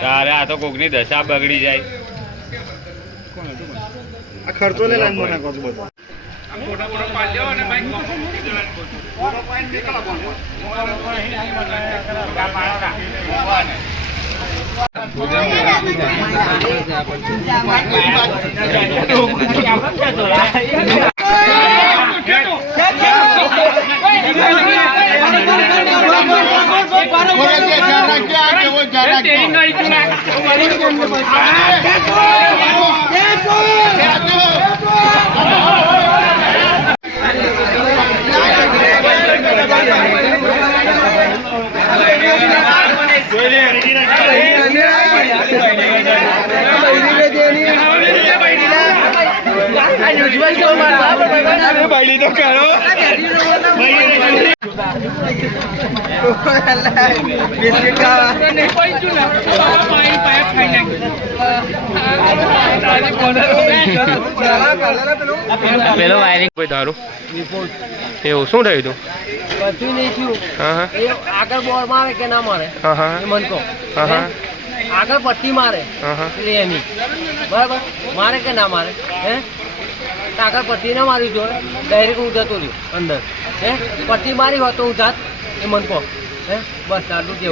તારે આ તો કોકની દશા બગડી જાય. આ ખર્ચો લે લાઈન માં નાખો છો બધો. ફોટો પાડ્યો અને બાઈક ફોટો પોઈન્ટ નીકળો કોણ તો કરો પેલો વાયરિંગ કોઈ દારૂ એવું શું થયું તું? બધું નહીં થયું. આગળ બોર મારે કે ના મારે મન કહો. આગળ પટ્ટી મારે એટલે એની બરાબર મારે કે ના મારે હે આગળ પટ્ટી ના મારી જોઈએ ડાયરેક્ટ હું જતો રહ્યો અંદર હે પટ્ટી મારી હોત તો હું જાત એ મન કહો હે બસ આટલું કેવું.